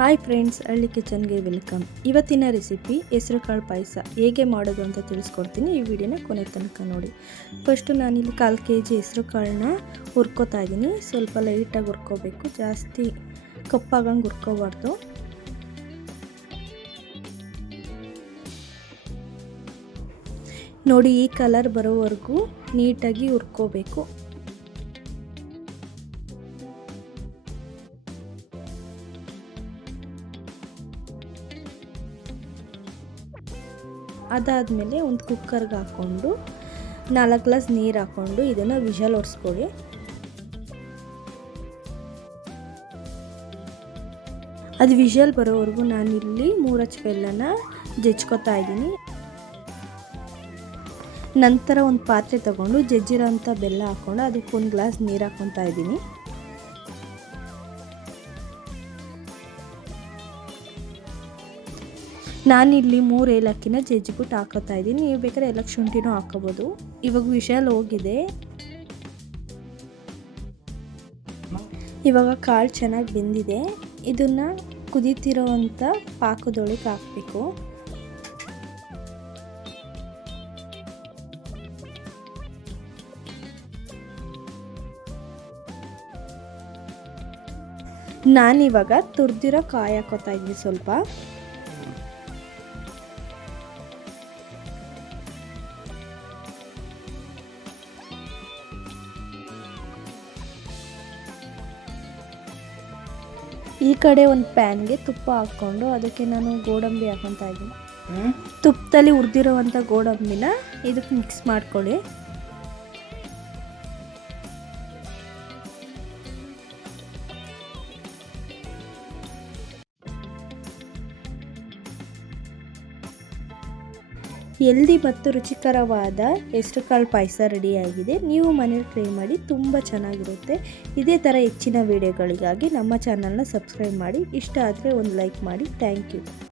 Hi friends, ಹಳ್ಳಿ ಕಿಚನ್ಗೆ welcome. ಇವತ್ತಿನ recipe ಹೆಸರುಕಾಳು ಪಾಯಸ ಹೇಗೆ ಮಾಡೋದು ಅಂತ ತಿಳಿಸ್ಕೊಡ್ತೀನಿ. ಈ ವಿಡಿಯೋನ ಕೊನೆ ತನಕ ನೋಡಿ. ಫಸ್ಟು ನಾನಿಲ್ಲಿ 1/4 kg ಹೆಸರು ಕಾಳನ್ನ ಹುರ್ಕೋತಾ ಇದ್ದೀನಿ. ಸ್ವಲ್ಪ ಲೈಟಾಗಿ ಹುರ್ಕೋಬೇಕು, ಜಾಸ್ತಿ ಕಪ್ಪಾಗಂಗೆ ಹುರ್ಕೋಬಾರ್ದು. ನೋಡಿ, ಈ ಕಲರ್ ಬರೋವರೆಗೂ ನೀಟಾಗಿ ಹುರ್ಕೋಬೇಕು. ಅದಾದಮೇಲೆ ಒಂದು ಕುಕ್ಕರ್ಗೆ ಹಾಕ್ಕೊಂಡು 4 ಗ್ಲಾಸ್ ನೀರು ಹಾಕ್ಕೊಂಡು ಇದನ್ನು ವಿಷಲ್ ಹೊಡ್ಸ್ಕೊಳ್ಳಿ. ಅದು ವಿಷಲ್ ಬರೋವರೆಗೂ ನಾನಿಲ್ಲಿ 3 ಅಚ್ಚು ಬೆಲ್ಲನ ಜಜ್ಕೋತಾ ಇದ್ದೀನಿ. ನಂತರ ಒಂದು ಪಾತ್ರೆ ತಗೊಂಡು ಜಜ್ಜಿರೋಂಥ ಬೆಲ್ಲ ಹಾಕ್ಕೊಂಡು ಅದಕ್ಕೆ 1 ಗ್ಲಾಸ್ ನೀರು ಹಾಕ್ಕೊತಾ ಇದ್ದೀನಿ. ನಾನಿಲ್ಲಿ 3 ಏಲಕ್ಕಿನ ಜಜ್ಜಿಬಿಟ್ಟು ಹಾಕೋತಾ ಇದ್ದೀನಿ. ನೀವು ಬೇಕಾದ್ರೆ ಏಲಕ್ಕಿ ಶುಂಠಿನೂ ಹಾಕೋಬೋದು. ಇವಾಗ ವಿಷಲ್ ಹೋಗಿದೆ. ಇವಾಗ ಕಾಳು ಚೆನ್ನಾಗಿ ಬೆಂದಿದೆ. ಇದನ್ನು ಕುದೀತಿರೋವಂಥ ಪಾಕದೊಳಗೆ ಹಾಕಬೇಕು. ನಾನಿವಾಗ ತುರಿದಿರೋ ಕಾಯಿ ಹಾಕೋತಾ ಇದ್ದೀನಿ ಸ್ವಲ್ಪ. ಈ ಕಡೆ ಒಂದು ಪ್ಯಾನ್ಗೆ ತುಪ್ಪ ಹಾಕ್ಕೊಂಡು ಅದಕ್ಕೆ ನಾನು ಗೋಡಂಬಿ ಹಾಕೊತಾ ಇದ್ದೀನಿ. ತುಪ್ಪದಲ್ಲಿ ಹುರಿದಿರೋವಂಥ ಗೋಡಂಬಿನ ಇದಕ್ಕೆ ಮಿಕ್ಸ್ ಮಾಡ್ಕೊಳ್ಳಿ. ಹೆಲ್ದಿ ಮತ್ತು ರುಚಿಕರವಾದ ಹೆಸರುಕಾಳು ಪಾಯಸ ರೆಡಿಯಾಗಿದೆ. ನೀವು ಮನೇಲಿ ಟ್ರೈ ಮಾಡಿ, ತುಂಬ ಚೆನ್ನಾಗಿರುತ್ತೆ. ಇದೇ ಥರ ಹೆಚ್ಚಿನ ವಿಡಿಯೋಗಳಿಗಾಗಿ ನಮ್ಮ ಚಾನಲ್ನ ಸಬ್ಸ್ಕ್ರೈಬ್ ಮಾಡಿ. ಇಷ್ಟ ಆದರೆ ಒಂದು ಲೈಕ್ ಮಾಡಿ. Thank you.